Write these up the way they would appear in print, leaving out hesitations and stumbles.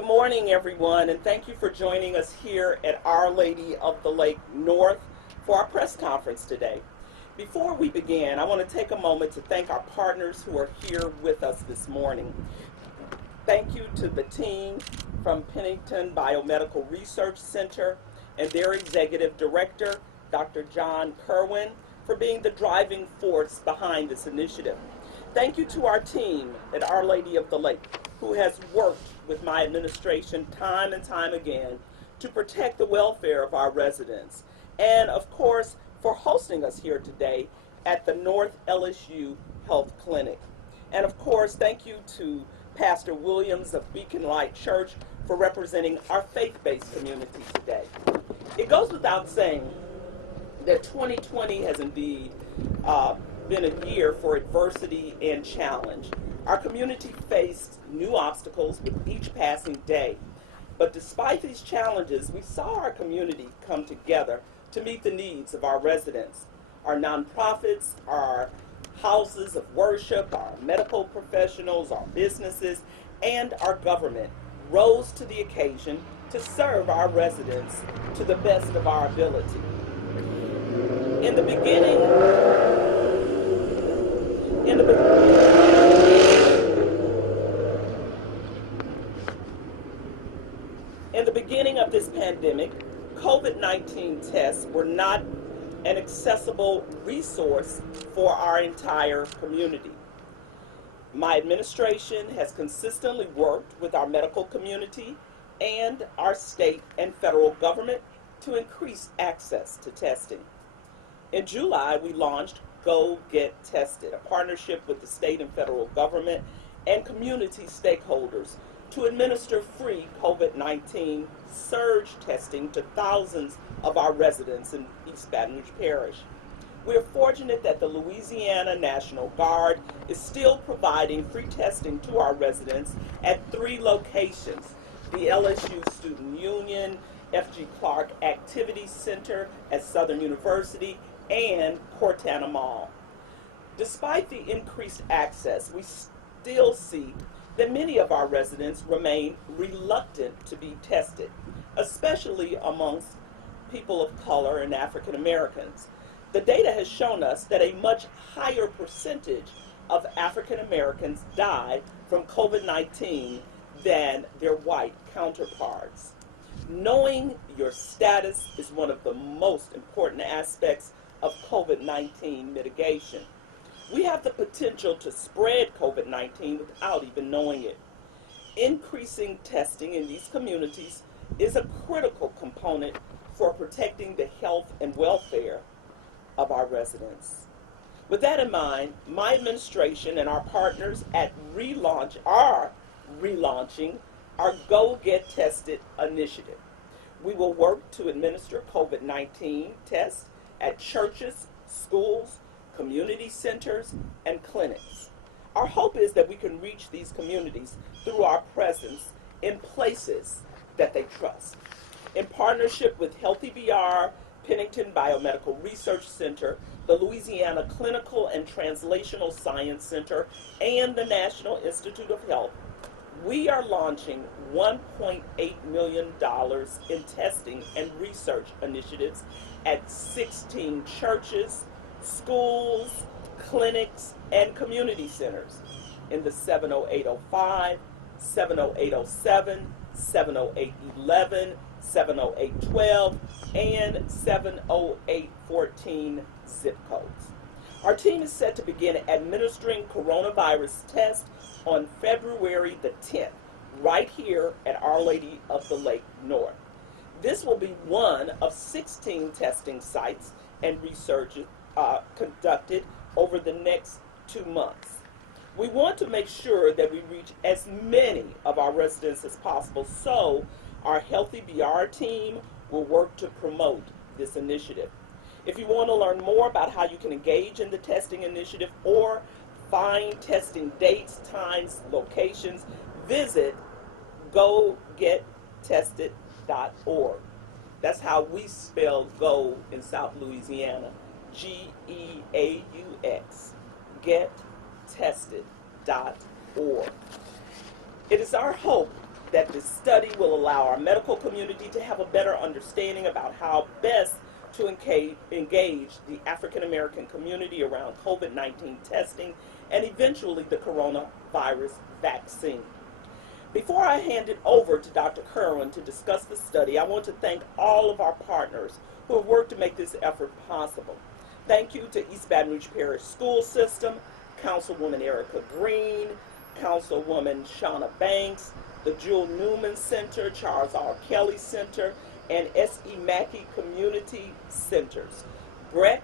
Good morning, everyone, and thank you for joining us here at Our Lady of the Lake North for our press conference today. Before we begin, I want to take a moment to thank our partners who are here with us this morning. Thank you to the team from Pennington Biomedical Research Center and their executive director, Dr. John Kerwin, for being the driving force behind this initiative. Thank you to our team at Our Lady of the Lake, who has worked with my administration time and time again to protect the welfare of our residents. And of course, for hosting us here today at the North LSU Health Clinic. And of course, thank you to Pastor Williams of Beacon Light Church for representing our faith-based community today. It goes without saying that 2020 has indeed been a year for adversity and challenge. Our community faced new obstacles with each passing day. But despite these challenges, we saw our community come together to meet the needs of our residents. Our nonprofits, our houses of worship, our medical professionals, our businesses, and our government rose to the occasion to serve our residents to the best of our ability. In the beginning of this pandemic, COVID-19 tests were not an accessible resource for our entire community. My administration has consistently worked with our medical community and our state and federal government to increase access to testing. In July, we launched Go Get Tested, a partnership with the state and federal government and community stakeholders to administer free COVID-19 surge testing to thousands of our residents in East Baton Rouge Parish. We are fortunate that the Louisiana National Guard is still providing free testing to our residents at 3 locations: the LSU Student Union, F.G. Clark Activity Center at Southern University, and Cortana Mall. Despite the increased access, we still see that many of our residents remain reluctant to be tested, especially amongst people of color and African Americans. The data has shown us that a much higher percentage of African Americans die from COVID-19 than their white counterparts. Knowing your status is one of the most important aspects of COVID-19 mitigation. We have the potential to spread COVID-19 without even knowing it. Increasing testing in these communities is a critical component for protecting the health and welfare of our residents. With that in mind, my administration and our partners at are relaunching our Go Get Tested initiative. We will work to administer COVID-19 tests at churches, schools, community centers, and clinics. Our hope is that we can reach these communities through our presence in places that they trust. In partnership with Healthy VR, Pennington Biomedical Research Center, the Louisiana Clinical and Translational Science Center, and the National Institute of Health, we are launching $1.8 million in testing and research initiatives at 16 churches, schools, clinics, and community centers in the 70805, 70807, 70811, 70812, and 70814 zip codes. Our team is set to begin administering coronavirus tests on February the 10th, right here at Our Lady of the Lake North. This will be one of 16 testing sites and research conducted over the next 2 months. We want to make sure that we reach as many of our residents as possible, so our Healthy VR team will work to promote this initiative. If you want to learn more about how you can engage in the testing initiative or find testing dates, times, locations, visit gogettested.org. That's how we spell go in South Louisiana. G-E-A-U-X. gettested.org. It is our hope that this study will allow our medical community to have a better understanding about how best to engage the African American community around COVID-19 testing and eventually the coronavirus vaccine. Before I hand it over to Dr. Kerwin to discuss the study, I want to thank all of our partners who have worked to make this effort possible. Thank you to East Baton Rouge Parish School System, Councilwoman Erica Green, Councilwoman Shauna Banks, the Jewel Newman Center, Charles R. Kelly Center, and S.E. Mackey Community Centers, BREC,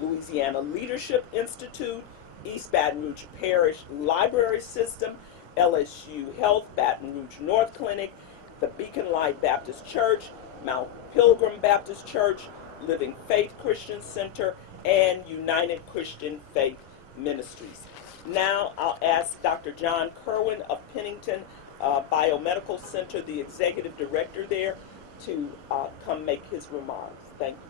Louisiana Leadership Institute, East Baton Rouge Parish Library System, LSU Health, Baton Rouge North Clinic, the Beacon Light Baptist Church, Mount Pilgrim Baptist Church, Living Faith Christian Center, and United Christian Faith Ministries. Now I'll ask Dr. John Kerwin of Pennington Biomedical Center, the executive director there, to come make his remarks. Thank you.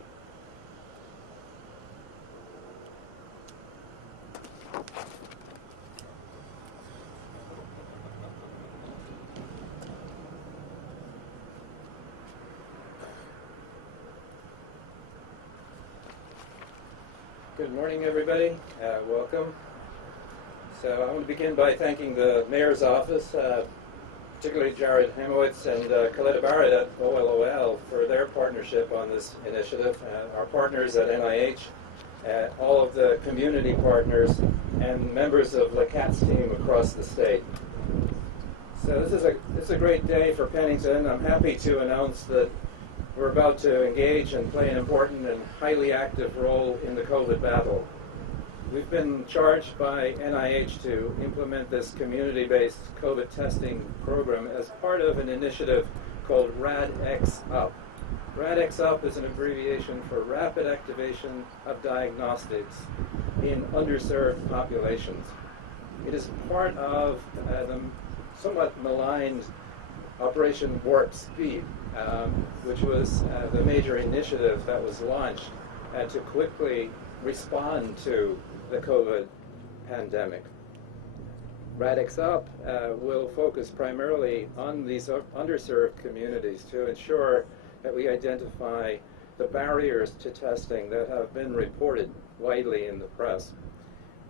Good morning, everybody. Welcome. So I want to begin by thanking the Mayor's Office, particularly Jared Hemowitz and Coletta Barrett at OLOL for their partnership on this initiative, our partners at NIH, all of the community partners, and members of LeCat's team across the state. So this is a great day for Pennington. I'm happy to announce that we're about to engage and play an important and highly active role in the COVID battle. We've been charged by NIH to implement this community-based COVID testing program as part of an initiative called RADx-UP. RADx-UP is an abbreviation for Rapid Activation of Diagnostics in Underserved Populations. It is part of the somewhat maligned Operation Warp Speed, which was the major initiative that was launched to quickly respond to the COVID pandemic. RADx-UP will focus primarily on these underserved communities to ensure that we identify the barriers to testing that have been reported widely in the press.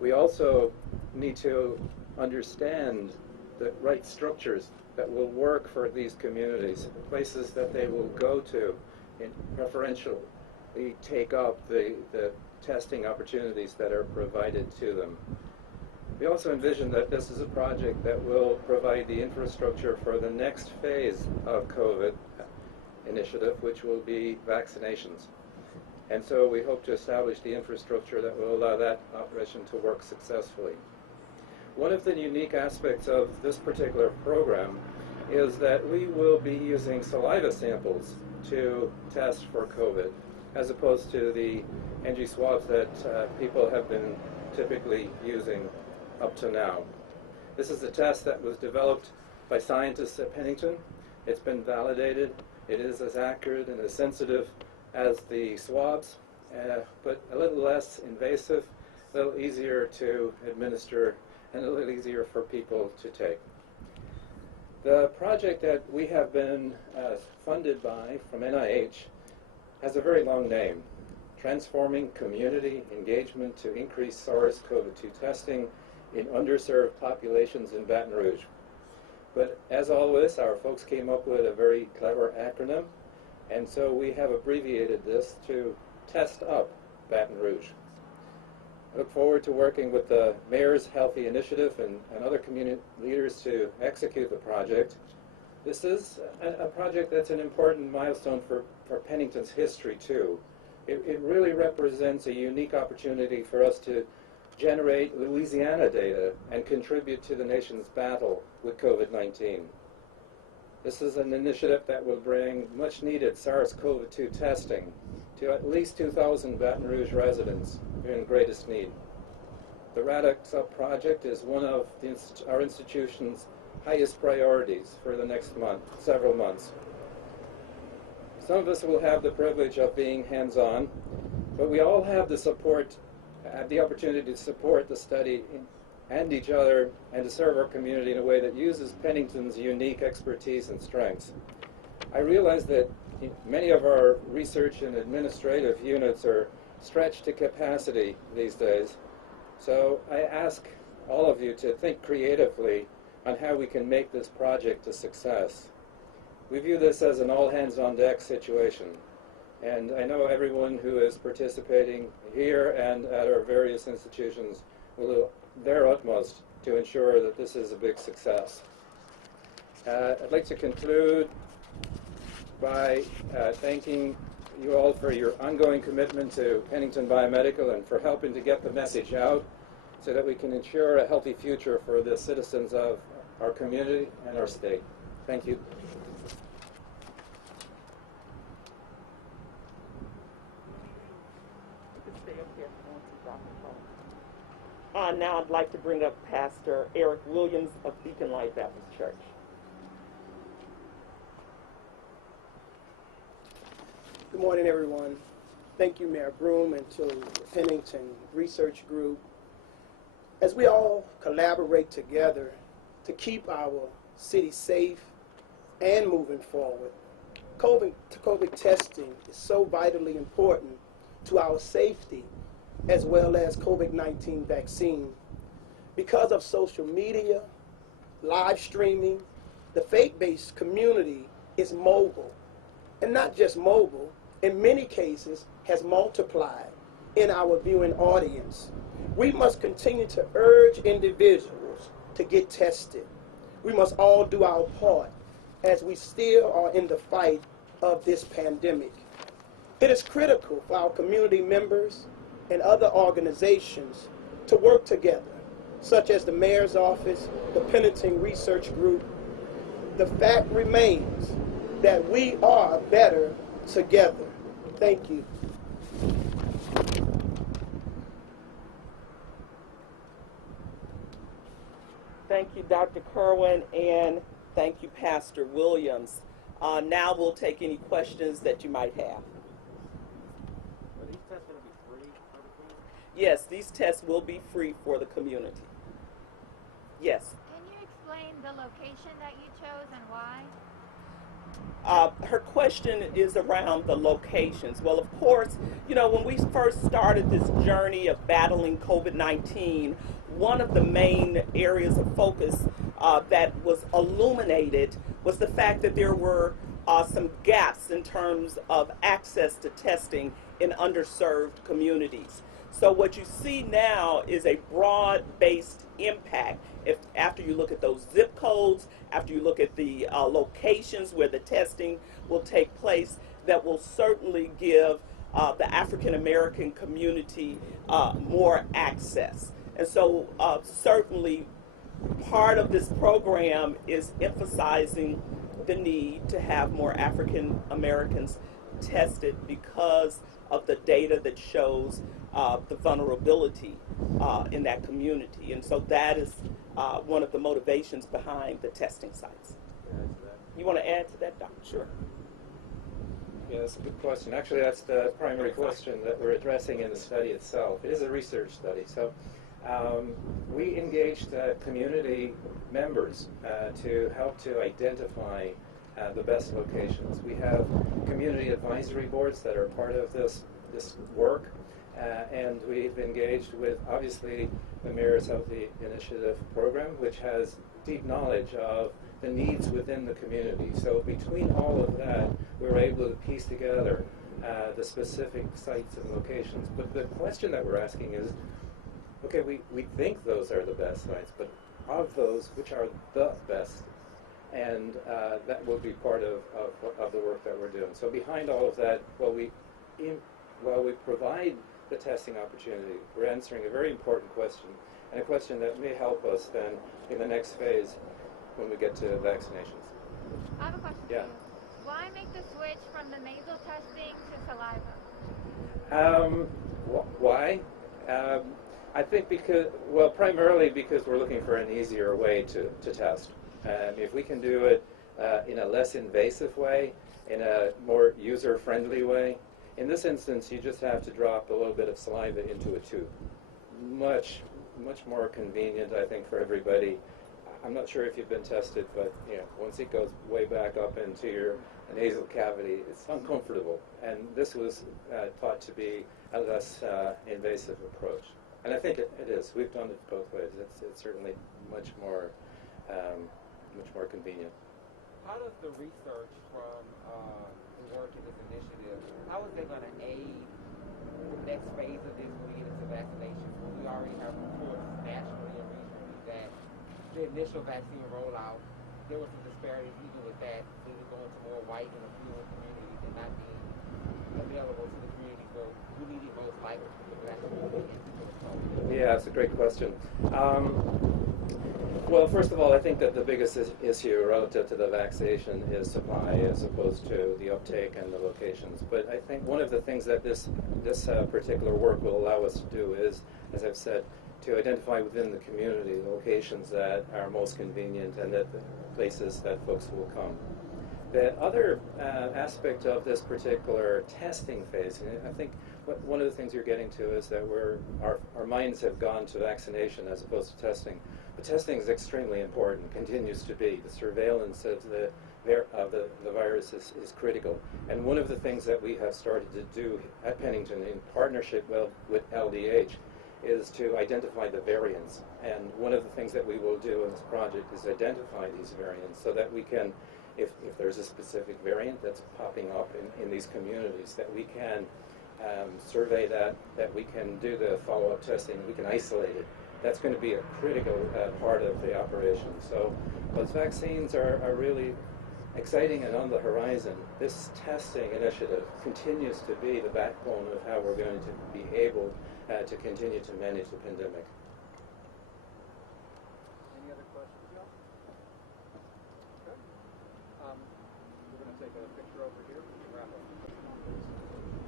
We also need to understand the right structures that will work for these communities, places that they will go to and preferentially take up the testing opportunities that are provided to them. We also envision that this is a project that will provide the infrastructure for the next phase of COVID initiative, which will be vaccinations. And so we hope to establish the infrastructure that will allow that operation to work successfully. One of the unique aspects of this particular program is that we will be using saliva samples to test for COVID, as opposed to the NG swabs that people have been typically using up to now. This is a test that was developed by scientists at Pennington. It's been validated. It is as accurate and as sensitive as the swabs, but a little less invasive, a little easier to administer, and a little easier for people to take. The project that we have been funded by from NIH has a very long name: Transforming Community Engagement to Increase SARS-CoV-2 Testing in Underserved Populations in Baton Rouge. But as always, our folks came up with a very clever acronym, and so we have abbreviated this to Test Up Baton Rouge. I look forward to working with the Mayor's Healthy Initiative and other community leaders to execute the project. This is a project that's an important milestone for Pennington's history, too. It really represents a unique opportunity for us to generate Louisiana data and contribute to the nation's battle with COVID-19. This is an initiative that will bring much-needed SARS-CoV-2 testing to at least 2,000 Baton Rouge residents who are in greatest need. The RADx-UP project is one of our institution's highest priorities for the next several months. Some of us will have the privilege of being hands-on, but we all have the opportunity to support the study and each other and to serve our community in a way that uses Pennington's unique expertise and strengths. I realize that many of our research and administrative units are stretched to capacity these days, so I ask all of you to think creatively on how we can make this project a success. We view this as an all-hands-on-deck situation, and I know everyone who is participating here and at our various institutions will do their utmost to ensure that this is a big success. I'd like to conclude by thanking you all for your ongoing commitment to Pennington Biomedical and for helping to get the message out so that we can ensure a healthy future for the citizens of our community and our state. Thank you. Now I'd like to bring up Pastor Eric Williams of Beacon Light Baptist Church. Good morning, everyone. Thank you, Mayor Broome, and to the Pennington Research Group. As we all collaborate together to keep our city safe and moving forward, COVID testing is so vitally important to our safety as well as COVID-19 vaccine. Because of social media, live streaming, the faith-based community is mobile. And not just mobile, in many cases has multiplied in our viewing audience. We must continue to urge individuals to get tested. We must all do our part as we still are in the fight of this pandemic. It is critical for our community members and other organizations to work together, such as the Mayor's Office, the Pennington Research Group. The fact remains that we are better together. Thank you. Thank you, Dr. Kerwin, and thank you, Pastor Williams. Now we'll take any questions that you might have. Are these tests going to be free for the community? Yes, these tests will be free for the community. Yes. Can you explain the location that you chose and why? Her question is around the locations. Well, of course, you know, when we first started this journey of battling COVID-19, one of the main areas of focus that was illuminated was the fact that there were some gaps in terms of access to testing in underserved communities. So what you see now is a broad-based impact. After you look at those zip codes, after you look at the locations where the testing will take place, that will certainly give the African American community more access. And so certainly part of this program is emphasizing the need to have more African Americans tested because of the data that shows the vulnerability in that community. And so that is one of the motivations behind the testing sites. You want to add to that, Doctor? Sure. Yeah, that's a good question. Actually, that's the primary question that we're addressing in the study itself. It is a research study. So we engaged community members to help to identify the best locations. We have community advisory boards that are part of this work, and we've engaged with, obviously, the Mayor's Healthy Initiative program, which has deep knowledge of the needs within the community. So between all of that, we were able to piece together the specific sites and locations. But the question that we're asking is, okay, we think those are the best sites, but of those, which are the best? And that will be part of the work that we're doing. So behind all of that, while we provide the testing opportunity, we're answering a very important question, and a question that may help us then in the next phase when we get to vaccinations. I have a question Yeah. for you. Why make the switch from the nasal testing to saliva? Why? I think primarily because we're looking for an easier way to test. If we can do it in a less invasive way, in a more user-friendly way, in this instance, you just have to drop a little bit of saliva into a tube. Much much more convenient, I think, for everybody. I'm not sure if you've been tested, but once it goes way back up into your nasal cavity, it's uncomfortable. And this was thought to be a less invasive approach. And I think it is. We've done it both ways. It's certainly much more convenient. How does the research from the work in this initiative, how is that going to aid the next phase of this when we get into vaccinations? When we already have reports nationally and regionally that the initial vaccine rollout, there was some disparities even with that, really going to more white and affluent communities and not being available to the communities where we need it most likely to get vaccinated. Yeah, that's a great question. Well, first of all, I think that the biggest issue relative to the vaccination is supply as opposed to the uptake and the locations. But I think one of the things that this particular work will allow us to do is, as I've said, to identify within the community locations that are most convenient and that the places that folks will come. The other aspect of this particular testing phase, and I think one of the things you're getting to is that our minds have gone to vaccination as opposed to testing. But testing is extremely important, continues to be. The surveillance of the virus is critical. And one of the things that we have started to do at Pennington in partnership with LDH is to identify the variants. And one of the things that we will do in this project is identify these variants so that we can, if there's a specific variant that's popping up in these communities, that we can survey that we can do the follow-up testing, we can isolate it. That's going to be a critical part of the operation. So those vaccines are really exciting and on the horizon. This testing initiative continues to be the backbone of how we're going to be able to continue to manage the pandemic. Any other questions, Joe? Okay. We're going to take a picture over here.